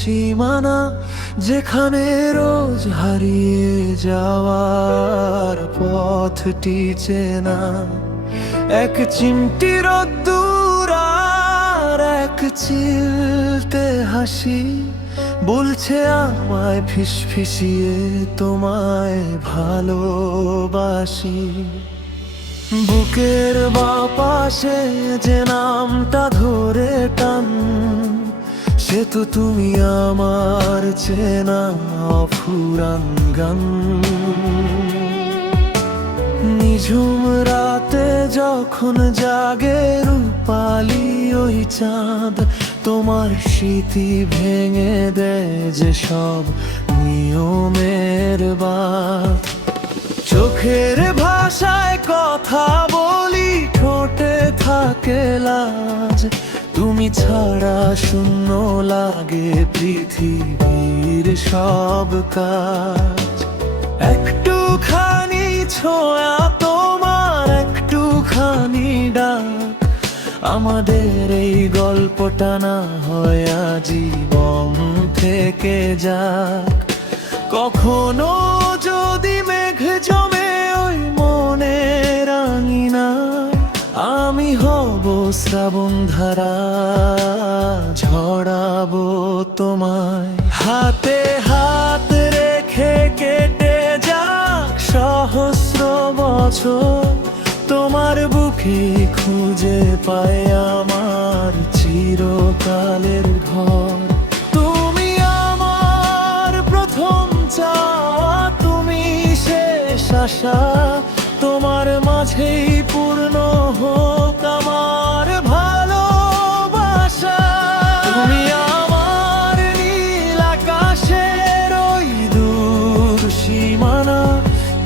সীমানা, যেখানে রোজ হারিয়ে যাওয়ার পথটি চেনা। এক চিমটি রোদ্দুর আর এক চিলতে হাসি বলছে আমায় ফিসফিসিয়ে তোমায় ভালোবাসি। বুকের বাপাশে যে নামটা ধরে টান, সে তো তুমি আমার চেনা অফুরান গান। নিঝুম রাতে যখন জাগে রূপালি ওই চাঁদ, তোমার স্মৃতি ভেঙে দেয় যে সব নিয়মের বাঁধ। চোখের ভাষায় কথা বলি, ঠোঁটে থাকে লাজ, তুমি ছাড়া শূন্য লাগে পৃথিবীর সব কাজ। একটুখানি ছোঁয়া তোমার, একটুখানি ডাক, আমাদের এই গল্পটা না হয় আজীবন থেকে যাক। কখনো যদি মেঘ জমে ওই মনের আঙিনায়, আমি হব শ্রাবণ ধারা, ঝরাবো তোমায়। হাতে হাত রেখে কেটে যাক সহস্র বছর, তোমার বুকে খুঁজে পাই আমার চিরকালের ঘর। তুমি আমার প্রথম চাওয়া, তুমি শেষ আশা, তোমার মাঝেই পূর্ণ হোক আমার ভালোবাসা। তুমি আমার নীল আকাশের ওই দূর সীমানা,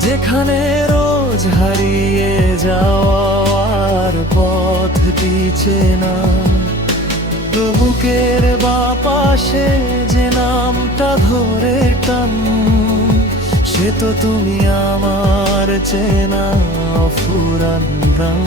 যেখানে রোজ হারিয়ে যাওয়ার পথটি চেনা। বুকের বাপাশে যে নামটা ধরে টান, সে তো তুমি আমার চেনা অফুরান গান।